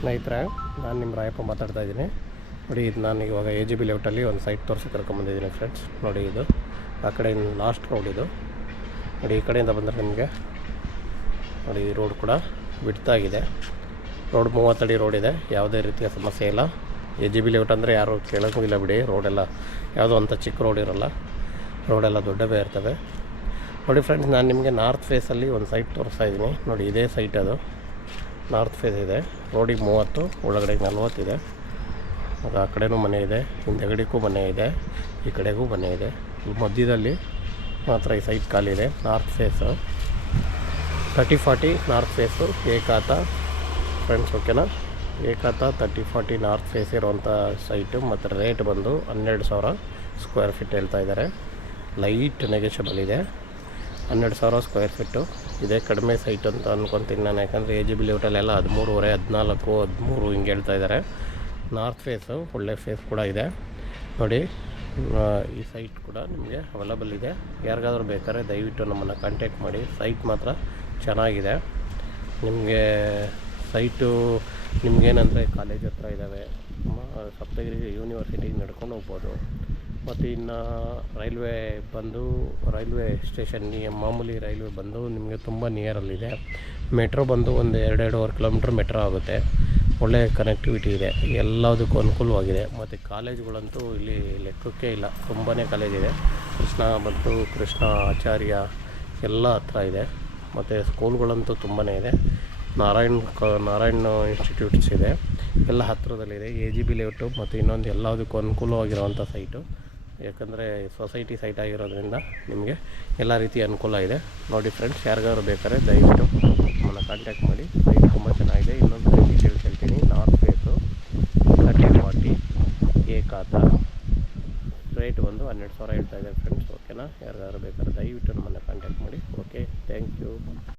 ಸ್ನೇಹಿತರೆ, ನಾನು ನಿಮ್ಮ ರಾಯಪ್ಪ ಮಾತಾಡ್ತಾ ಇದ್ದೀನಿ. ನೋಡಿ, ಇದು ನಾನು ಇವಾಗ AGB ಲೇಔಟಲ್ಲಿ ಒಂದು ಸೈಟ್ ತೋರಿಸಿ ಕರ್ಕೊಂಬಂದಿದ್ದೀನಿ ಫ್ರೆಂಡ್ಸ್. ನೋಡಿ, ಇದು ಆ ಕಡೆ ಲಾಸ್ಟ್ ರೋಡ್ ಇದು. ನೋಡಿ, ಈ ಕಡೆಯಿಂದ ಬಂದರೆ ನಿಮಗೆ ನೋಡಿ ಈ ರೋಡ್ ಕೂಡ ಬಿಡ್ತಾಗಿದೆ. ರೋಡ್ 30 ಅಡಿ ರೋಡ್ ಇದೆ, ಯಾವುದೇ ರೀತಿಯ ಸಮಸ್ಯೆ ಇಲ್ಲ. AGB ಲೇಔಟ್ ಅಂದರೆ ಯಾರು ಕೇಳೋಕ್ಕೂ ಇಲ್ಲ ಬಿಡಿ. ರೋಡೆಲ್ಲ ಯಾವುದೋ ಅಂಥ ಚಿಕ್ಕ ರೋಡ್ ಇರೋಲ್ಲ, ರೋಡೆಲ್ಲ ದೊಡ್ಡವೇ ಇರ್ತವೆ. ನೋಡಿ ಫ್ರೆಂಡ್ಸ್, ನಾನು ನಿಮಗೆ ನಾರ್ತ್ ಫೇಸಲ್ಲಿ ಒಂದು ಸೈಟ್ ತೋರಿಸ್ತಾ ಇದ್ದೀನಿ. ನೋಡಿ, ಇದೇ ಸೈಟ್ ಅದು ನಾರ್ತ್ ಫೇಸ್ ಇದೆ. ರೋಡಿಗೆ 30, ಒಳಗಡೆ 40 ಇದೆ. ಅದು ಆ ಕಡೆನೂ ಮನೆ ಇದೆ, ಹಿಂದೆಗಡೆಗೂ ಮನೆ ಇದೆ, ಈ ಕಡೆಗೂ ಮನೆ ಇದೆ. ಈ ಮಧ್ಯದಲ್ಲಿ ಮಾತ್ರ ಈ ಸೈಟ್ ಖಾಲಿ ಇದೆ. ನಾರ್ತ್ ಫೇಸು 30-40 ನಾರ್ತ್ ಫೇಸು ಏಕಾತ ಫ್ರೆಂಡ್ಸ್, ಓಕೆನಾ? ಏಕಾತ 30-40 ನಾರ್ತ್ ಫೇಸ್ ಇರೋವಂಥ ಸೈಟು. ಮತ್ತು ರೇಟ್ ಬಂದು 12,000 ಸ್ಕ್ವೇರ್ ಫೀಟ್ ಹೇಳ್ತಾ ಇದ್ದಾರೆ. ಲೈಟ್ ನೆಗೆಷಬಲ್ ಇದೆ. 12,000 ಸ್ಕ್ವೇರ್ ಫೀಟು ಇದೆ. ಕಡಿಮೆ ಸೈಟ್ ಅಂತ ಅಂದ್ಕೊತೀನಿ ನಾನು, ಯಾಕಂದರೆ AGB ಲೇಔಟಲ್ಲೆಲ್ಲ 13.5, 14, 13 ಹಿಂಗೆ ಹೇಳ್ತಾ ಇದ್ದಾರೆ. ನಾರ್ತ್ ಫೇಸು ಒಳ್ಳೆ ಫೇಸ್ ಕೂಡ ಇದೆ. ನೋಡಿ, ಈ ಸೈಟ್ ಕೂಡ ನಿಮಗೆ ಅವೈಲಬಲ್ ಇದೆ. ಯಾರಿಗಾದ್ರೂ ಬೇಕಾದ್ರೆ ದಯವಿಟ್ಟು ನಮ್ಮನ್ನು ಕಾಂಟ್ಯಾಕ್ಟ್ ಮಾಡಿ. ಸೈಟ್ ಮಾತ್ರ ಚೆನ್ನಾಗಿದೆ. ನಿಮಗೆ ಸೈಟು ನಿಮಗೇನಂದರೆ ಕಾಲೇಜ್ ಹತ್ರ ಇದ್ದಾವೆ, ಸಪ್ತಗಿರಿ ಯೂನಿವರ್ಸಿಟಿಗೆ ನಡ್ಕೊಂಡು ಹೋಗ್ಬೋದು. ಮತ್ತು ಇನ್ನು ರೈಲ್ವೆ ಸ್ಟೇಷನ್ ಮಾಮೂಲಿ ರೈಲ್ವೆ ಬಂದು ನಿಮಗೆ ತುಂಬ ನಿಯರಲ್ಲಿದೆ. ಮೆಟ್ರೋ ಬಂದು ಒಂದು 2-2.5 ಕಿಲೋಮೀಟ್ರ್ ಮೆಟ್ರೋ ಆಗುತ್ತೆ. ಒಳ್ಳೆಯ ಕನೆಕ್ಟಿವಿಟಿ ಇದೆ, ಎಲ್ಲದಕ್ಕೂ ಅನುಕೂಲವಾಗಿದೆ. ಮತ್ತು ಕಾಲೇಜುಗಳಂತೂ ಇಲ್ಲಿ ಲೆಕ್ಕಕ್ಕೆ ಇಲ್ಲ, ತುಂಬಾ ಕಾಲೇಜಿದೆ. ಕೃಷ್ಣ ಆಚಾರ್ಯ ಎಲ್ಲ ಹತ್ರ ಇದೆ. ಮತ್ತು ಸ್ಕೂಲ್ಗಳಂತೂ ತುಂಬಾ ಇದೆ. ನಾರಾಯಣ್ ಇನ್ಸ್ಟಿಟ್ಯೂಟ್ಸ್ ಇದೆ, ಎಲ್ಲ ಹತ್ತಿರದಲ್ಲಿದೆ. AGB ಲೇಔಟು ಮತ್ತು ಇನ್ನೊಂದು ಎಲ್ಲದಕ್ಕೂ ಅನುಕೂಲವಾಗಿರೋವಂಥ ಸೈಟು. ಯಾಕಂದರೆ ಸೊಸೈಟಿ ಸೈಟ್ ಆಗಿರೋದ್ರಿಂದ ನಿಮಗೆ ಎಲ್ಲ ರೀತಿಯ ಅನುಕೂಲ ಇದೆ. ನೋಡಿ ಫ್ರೆಂಡ್ಸ್, ಯಾರಿಗಾದ್ರು ಬೇಕಾದ್ರೆ ದಯವಿಟ್ಟು ನಮ್ಮನ್ನು ಕಾಂಟ್ಯಾಕ್ಟ್ ಮಾಡಿ. ಸೈಟ್ ತುಂಬ ಚೆನ್ನಾಗಿದೆ. ಇನ್ನೊಂದು ಡೀಟೇಲ್ಸ್ ಹೇಳ್ತೀನಿ. ನಾರ್ತ್ ಫೇಸು 30-40 ಏಕಾತ, ರೇಟ್ ಬಂದು 12,000 ಹೇಳ್ತಾ ಇದೆ ಫ್ರೆಂಡ್ಸ್, ಓಕೆನಾ? ಯಾರಿಗಾದ್ರು ಬೇಕಾದ್ರೆ ದಯವಿಟ್ಟು ನಮ್ಮನ್ನು ಕಾಂಟ್ಯಾಕ್ಟ್ ಮಾಡಿ. Okay, thank you.